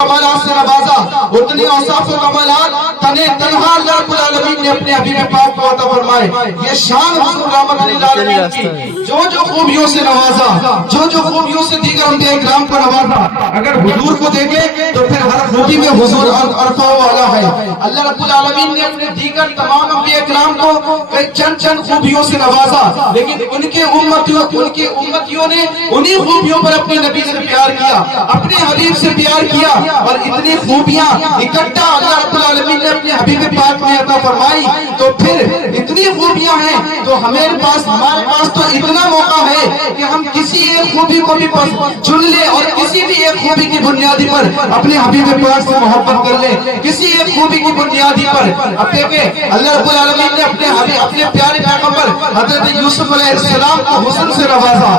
کمالات سے نوازا، اتنی اوصاف و کمالات تنہا اللہ رب العالمین نے اپنے حبیب پاک کو عطا فرمائے۔ یہ شان حضور رحمت للعالمین کی جو خوبیوں سے نوازا، جو خوبیوں سے دیگر انبیاء اکرام کو نوازا، اگر حضور کو دیکھیں تو پھر ہر خوبی میں حضور عرفہ والا ہے۔ اللہ رب العالمین نے اپنے دیگر تمام انبیاء اکرام کو چند خوبیوں سے نوازا، لیکن ان کے امتیوں نے انہی خوبیوں پر اپنے نبی سے پیار کیا، اپنے حبیب سے پیار کیا، اور اتنی خوبیاں اکٹھا اللہ رب العالمین نے اپنے حبیب پاک میں عطا فرمائی۔ تو پھر اتنی خوبیاں ہیں تو ہمارے پاس تو اتنا موقع ہے کہ ہم کسی ایک خوبی کو بھی چن لیں اور کسی بھی ایک خوبی کی بنیادی پر اپنے حبیب پاک سے محبت کر لیں، کسی ایک خوبی کی بنیادی پر۔ اب دیکھیں اللہ رب العالمین نے اپنے پیارے پیغمبر حضرت یوسف علیہ السلام کو حسن سے نوازا،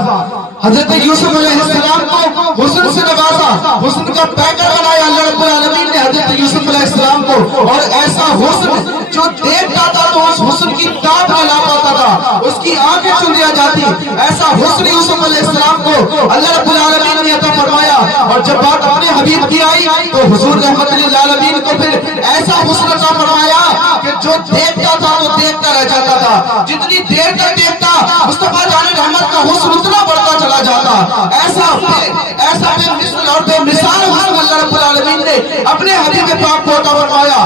حضرت یوسف علیہ السلام کو حسن سے نوازا، حسن کا پیکر بنایا اللہ رب العالمین نے حضرت یوسف علیہ السلام کو، اور ایسا حسن جو دیکھتا تھا تو اس حسن کی تاب نہ لا پاتا تھا، اس کی آنکھیں چن لیا جاتی، ایسا حسن یوسف علیہ السلام کو اللہ رب العالمین نے عطا فرمایا۔ اور جب بات اپنے حبیب کی آئی تو حضور رحمت للعالمین کو پھر ایسا حسن عطا فرمایا کہ جو دیکھتا تھا وہ دیکھتا رہ جاتا تھا، جتنی دیر تک دیکھتا مصطفیٰ جان رحمت کا حسن اتنا بڑھتا چلا جاتا۔ ایسا بے مثل اور بے مثال حسن اللہ رب العالمین نے اپنے حبیب پاک کو عطا فرمایا۔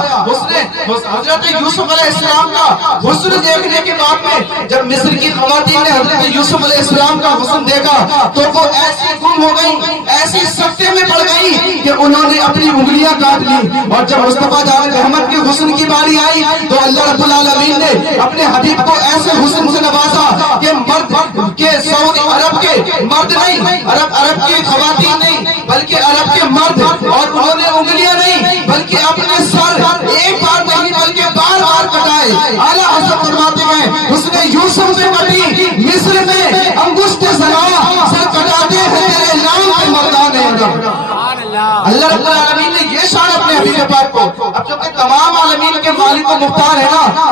حضرت یوسف علیہ السلام کا حسن دیکھنے کے بعد میں جب مصر کی خواتین نے حضرت یوسف علیہ السلام کا حسن دیکھا تو وہ ایسی گم ہو گئی، ایسی سکتے میں پڑ گئی کہ انہوں نے اپنی انگلیاں کاٹ لی۔ اور جب مصطفیٰ جان رحمت کے حسن کی باری آئی تو اللہ رب العالمین نے اپنے حبیب کو ایسے حسن سے نوازا کہ مرد کے سعودی عرب کے مرد نہیں، عرب کی خواتین نہیں بلکہ عرب کے مرد، اور انہوں نے انگلیاں نہیں بلکہ اپنے سر ایک بار نہیں بلکہ بار بار کٹائے۔ اعلیٰ حضرت فرماتے ہیں حسن یوسف میں کٹی مصر میں انگشت زنا، سر کٹاتے ہیں تیرے نام کے مردان عرب۔ اللہ رب العالمین نے یہ شان اپنے حبیب پاک کو، اب جو کہ تمام عالمین کے مالک و مختار ہے نا،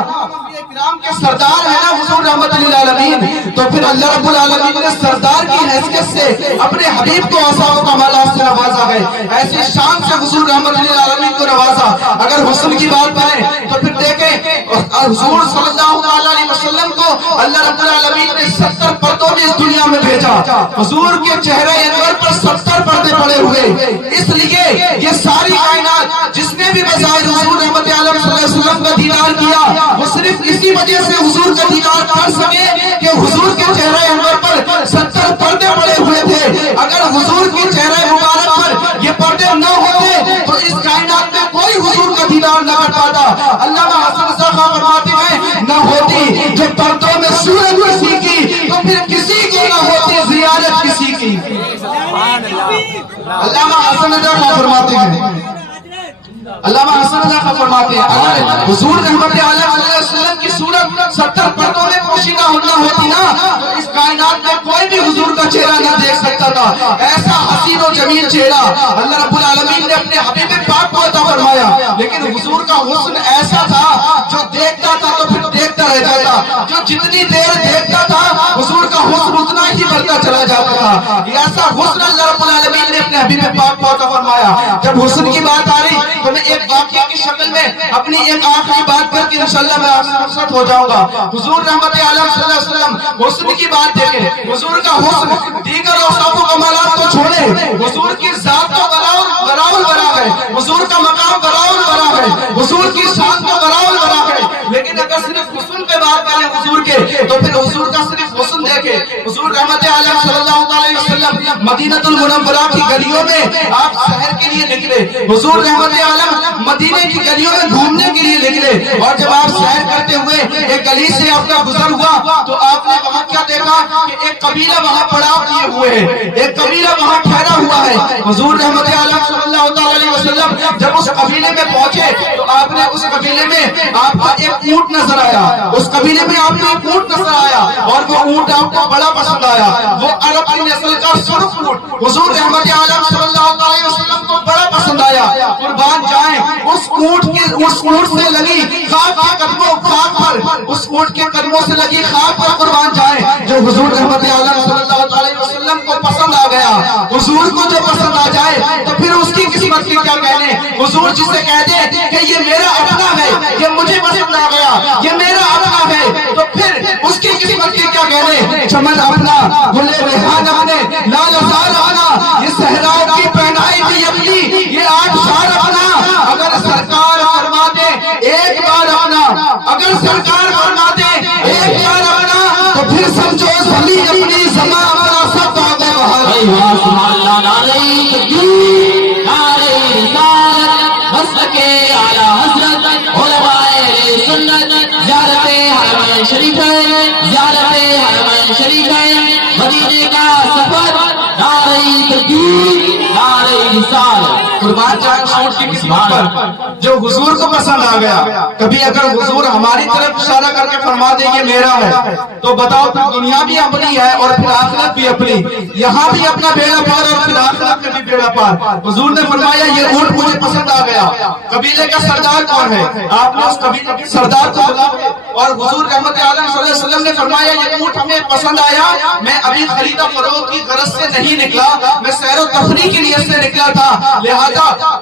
اکرام کے سردار ہے نا حضور رحمت للعالمین، تو پھر اللہ رب العالمین نے سردار کی حیثیت سے اپنے حبیب کو اوصاف و کمالات سے نوازا ہے، ایسی شان سے حضور رحمت للعالمین کو نوازا۔ اگر حسن کی بات کریں تو پھر دیکھیں حضور صلی اللہ علیہ وسلم کو اللہ رب العالمین نے 70 پردوں میں اس دنیا میں بھیجا۔ حضور کے چہرے انور پر 70 پردے پڑے ہوئے، اس لیے یہ ساری کائنات جس نے بھی بظاہر حضور رحمت عالم صلی اللہ علیہ وسلم کا دیدار کیا وہ صرف اسی وجہ سے حضور کا دیدار کر سکے کہ حضور کے چہرے انور پر 70 پردے پڑے ہوئے تھے۔ اگر حضور کے چہرے مبارک پر یہ پردے نہ ہوتے تو اس کائنات میں کوئی حضور کا دیدار نہ کر پاتا۔ علامہ حسن صاحب فرماتے ہیں نہ ہوتی جو پردوں میں صورت کسی کی تو پھر کسی کی نہ ہوتی زیارت کسی کی۔ علامہ حسن صاحب فرماتے ہیں، علامہ حسن صاحب فرماتے ہیں اگر حضور رحمت عالم علیہ وسلم کی صورت 70 پردوں میں پوشیدہ ہونا ہوتی نا تو اس کائنات میں کوئی بھی حضور کا چہرہ نہ دیکھ سکتا تھا۔ ایسا حسین و جمیل چہرہ اللہ رب العالمین نے اپنے حبیب پاک کو عطا فرمایا، لیکن حضور کا حسن ایسا تھا جو دیکھتا تھا تو پھر دیکھتا رہ جاتا، جو جتنی دیر دیکھتا تھا حضور کا حسن اتنا ہی بڑھتا چلا جاتا تھا۔ ایسا حسن اللہ رب العالمین نے اپنے حبیب پاک کو عطا فرمایا۔ جب حسن کی بات آ رہی تو میں ایک واقعہ کی شکل میں اپنی ایک آخری بات کر کے انشاءاللہ میں آپ سے رخصت ہو جاؤں گا۔ حضور رحمت عالم صلی اللہ علیہ وسلم حسن کی بات دیکھیں، حضور کا حسن دیگر اوصاف و کمالات کو چھوڑے، حضور کی ذات تو براول برا ہے، حضور کا مقام براول برا ہے، حضور کی شان تو براول برا ہے، لیکن اگر صرف حسن پہ بات کریں حضور کے تو پھر حضور کا صرف حسن دیکھیں۔ حضور رحمت عالم صلی اللہ علیہ وسلم مدینہ المنورہ کی گلیوں میں آپ سحر کے لیے نکلے، حضور رحمت عالم مدینے کی گلیوں میں گھومنے کے لیے نکلے، اور جب آپ سیر کرتے ہوئے ایک گلی سے آپ کا گزر ہوا تو آپ نے وہاں کیا دیکھا کہ ایک قبیلہ وہاں پڑاؤ کیے ہوئے ہے، ایک قبیلہ وہاں ٹھہرا ہوا ہے۔ حضور رحمت عالم صلی اللہ علیہ وسلم جب اس قبیلے میں پہنچے تو آپ نے اس قبیلے میں آپ کا ایک اونٹ نظر آیا، اس قبیلے میں آپ نے ایک اونٹ نظر آیا اور وہ اونٹ آپ کو بڑا پسند آیا، وہ عرب کی نسل کا سرخ اونٹ حضور رحمت عالم صلی اللہ علیہ وسلم کو بڑا پسند آیا۔ قربان جائیں اس اونٹ سے لگی خاک کے قدموں پر، اس اونٹ کے قدموں سے لگی خاک پر قربان جائیں جو حضور رحمت عالم صلی اللہ علیہ وسلم کو پسند آ گیا۔ حضور کو جو پسند آ جائے تو پھر اس کی قسمت کی کیا کہنے۔ حضور جسے کہہ دے کہ یہ میرا اپنا ہے، یہ مجھے پسند آ گیا، یہ میرا اپنا ہے، تو پھر اس کی قسمت کی کیا کہنے۔ چمن اپنا، گل ریحان اپنے، لال ازار اپنا، یہ صحراؤں کی پہنائی تھی اپنی، یہ آبشار اپنا۔ اگر سرکار فرما دے ایک بار اپنا، اگر سرکار فرما دے ایک بار اپنا، تو پھر سمجھو زمین اپنی، زمان اپنا، سب آگے بہار۔ سبحان اللہ، نعرہ تکبیر، نعرہ رسالت، مسلک اعلی حضرت، علماء سنت، زیارت حرمین شریفین، زیارت حرمین شریفین، مدینے کا سفر، نعرہ تکبیر، نعرہ رسالت۔ قربان جائیں اس اونٹ کی قسمت پر جو حضور کو پسند آ گیا۔ کبھی اگر حضور ہماری طرف اشارہ کر کے فرما دے یہ میرا ہے تو بتاؤ پھر دنیا بھی اپنی ہے اور پھر آخرت بھی اپنی، یہاں بھی اپنا بیڑا پار اور پھر آخرت میں بھی بیڑا پار۔ حضور نے فرمایا یہ اونٹ مجھے پسند آ گیا۔ قبیلے کا سردار کون ہے؟ آپ نے اس قبیلے کے سردار کو بلاؤ، اور حضور رحمت عالم صلی اللہ علیہ وسلم نے فرمایا یہ اونٹ ہمیں پسند آیا، میں ابھی خرید و فروخت کی غرض سے نہیں نکلا، میں سیر و تفریح کی نیت سے نکلا تھا، لہذا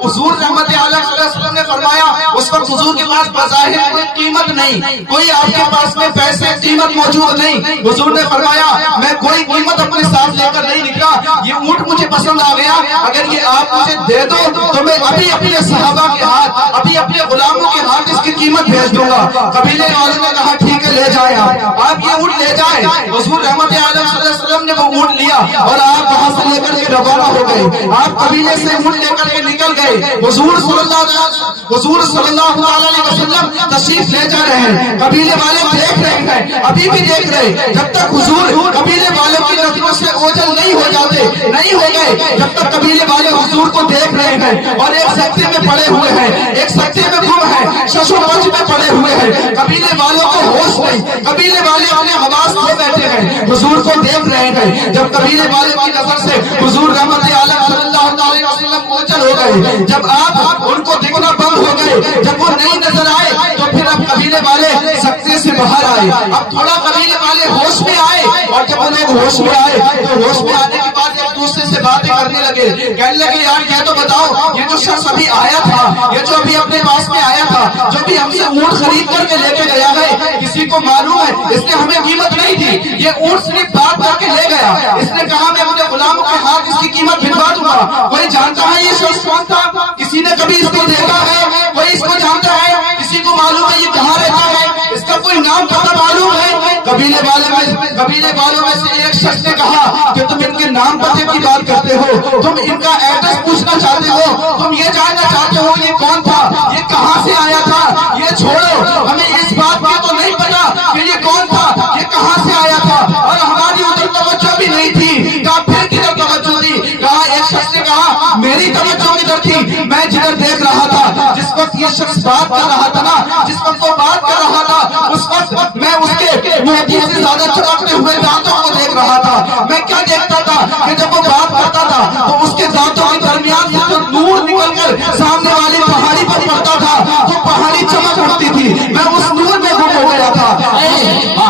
حضور رحمت عالم صلی اللہ علیہ وسلم نے فرمایا اس وقت حضور کے پاس بظاہر کوئی قیمت نہیں، کوئی آپ کے پاس میں پیسے قیمت موجود نہیں، حضور نے فرمایا میں کوئی قیمت اپنے ساتھ لے کر نہیں نکلا، یہ اونٹ مجھے پسند آ گیا، اگر یہ آپ مجھے دے دو تو میں ابھی اپنے صحابہ کے ہاتھ، ابھی اپنے غلاموں کے ہاتھ اس کی قیمت بھیج دوں گا۔ قبیلے والوں نے کہا ٹھیک ہے لے جائیں آپ یہ اونٹ لے جائیں۔ حضور رحمت عالم صلی اللہ علیہ وسلم نے وہ اونٹ لیا اور آپ وہاں سے لے کر کے روانہ ہو گئے، آپ قبیلے سے اونٹ لے کر کے نکل گئے۔ حضور صلی اللہ علیہ وسلم تشریف لے جا رہے ہیں، قبیلے والے دیکھ رہے ہیں، ابھی بھی دیکھ رہے، جب تک حضور قبیلے والوں کی نظروں سے اوجھل نہیں ہو جاتے، نہیں ہو گئے، جب تک قبیلے والے حضور کو دیکھ رہے ہیں اور ایک سکتے میں پڑے ہوئے ہیں، ایک سکتے میں گم ہیں، شش و پنج میں پڑے ہوئے ہیں، قبیلے والوں کو ہوش نہیں، قبیلے والے اپنے حواس کھو بیٹھے ہیں، حضور کو دیکھ رہے ہیں، جب قبیلے والوں کی نظر سے حضور رحمت عالم صلی اللہ علیہ وسلم اوجھل ہو گئے، جب آپ ان کو دیکھنا بند ہو گئے، جب وہ نہیں نظر آئے تو پھر اب قبیلے والے سکتے سے باہر آئے، اب تھوڑا قبیلے والے ہوش میں آئے، اور جب وہ لوگ ہوش میں آئے تو ہوش میں آنے کے بعد ایک دوسرے سے باتیں کرنے لگے، کہنے لگے یار یہ تو بتاؤ یہ جو شخص ابھی آیا تھا، یہ جو ابھی اپنے پاس میں آیا تھا، جو بھی ہم سے اونٹ خرید کر کے لے کے گیا ہے، کسی کو معلوم ہے اس نے ہمیں قیمت نہیں دی، یہ اونٹ صرف بات کر کے لے گیا، اس نے کہا میں اپنے غلاموں کے ہاتھ اس کی قیمت بھجوا دوں گا، کوئی جانتا ہے یہ شخص کون تھا؟ کسی نے کبھی اس کو دیکھا ہے؟ کوئی اس کو جانتا ہے؟ کسی کو معلوم ہے یہ کہاں رہتا ہے؟ اس کا کوئی نام پتہ معلوم ہے؟ قبیلے والوں میں سے ایک شخص نے کہا کہ تم ان کے نام پتے کی بات کرتے ہو، تم ان کا ایڈریس پوچھنا چاہتے ہو، تم یہ جاننا چاہتے ہو یہ کون تھا، یہ کہاں سے آیا تھا، یہ چھوڑو، ہمیں اس بات کی تو نہیں پتا کہ یہ کون تھا، یہ کہاں سے آیا تھا، اور ہماری ادھر توجہ بھی نہیں تھی، کہا پھر کدھر توجہ تھی؟ کہا ایک شخص نے کہا میری توجہ کدھر تھی، میں جدھر دیکھ رہا تھا، جس وقت یہ شخص بات کر رہا تھا نا، جس وقت وہ بات کر رہا تھا اس وقت میں اس کے موتی سے زیادہ چمکتے ہوئے دانتوں کو دیکھ رہا تھا، میں کیا دیکھتا تھا کہ جب وہ بات کرتا تھا تو اس کے دانتوں کے درمیان سے جو نور نکل کر سامنے والی پہاڑی پر پڑتا تھا تو پہاڑی چمک اٹھتی تھی، میں اس نور میں گم ہو گیا تھا۔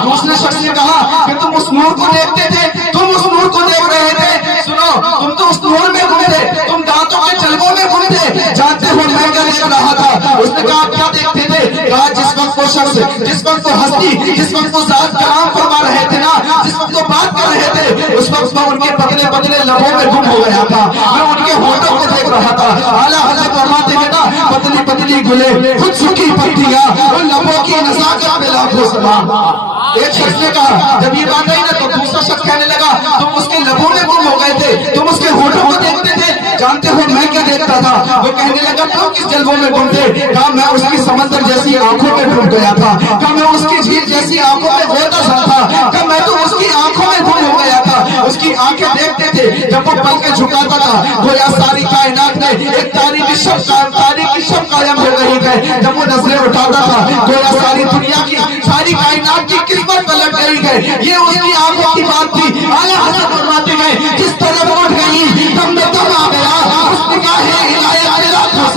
دوسرے شخص نے کہا کہ تم اس نور کو دیکھتے تھے، تم اس نور کو دیکھ رہے تھے، سنو تم تو اس نور میں گم تھے، تم دانتوں کے جلووں میں گم تھے، جانتے ہو میں کیا دیکھ رہا تھا؟ اس نے کہا کیا دیکھتے تھے؟ کہا جس وقت وہ شخص، جس وقت وہ ہستی، جس وقت وہ ذات کلام فرما رہے تھے نا، جس وقت وہ بات کر رہے تھے، اس وقت میں ان کے پتلے پتلے لبوں میں گم ہو گیا تھا، میں ان کے ہونٹوں کو دیکھ رہا تھا، اعلیٰ حضرت فرماتے ہیں نا پتلی پتلی گلے خود سکی پتیاں ان لبوں کی نزاکت پہ لاکھوں سلام۔ ایک شخص نے کہا جب یہ بات آئی نا تو دوسرا شخص کہنے لگا تم اس کے لبوں میں گم ہو گئے تھے، تم اس کے ہونٹوں کو دیکھتے تھے، جانتے ہو میں کیا دیکھتا تھا؟ وہ کہنے لگا تم کس جلووں میں گم تھے؟ کہا میں اس کی سمندر جیسی آنکھوں میں ڈوب گیا تھا، کہا میں اس کی جھیل جیسی آنکھوں میں غوطہ سا تھا، کہا میں تو اس کی آنکھوں میں گم ہو گیا تھا، اس کی آنکھیں دیکھتے تھے جب وہ پل کے جھکاتا تھا گویا ساری کائنات میں ایک تاریخی شب قائم ہو گئی ہے، جب وہ نظریں اٹھاتا تھا گویا ساری دنیا کی ساری کائنات کی قسمت پلٹ گئی ہے، یہ اس کی آنکھوں کی بات تھی۔ اعلیٰ حضرت فرماتے ہیں جس طرح اٹھ گئی تم میں دم آ گیا، اس نگاہ ہدایت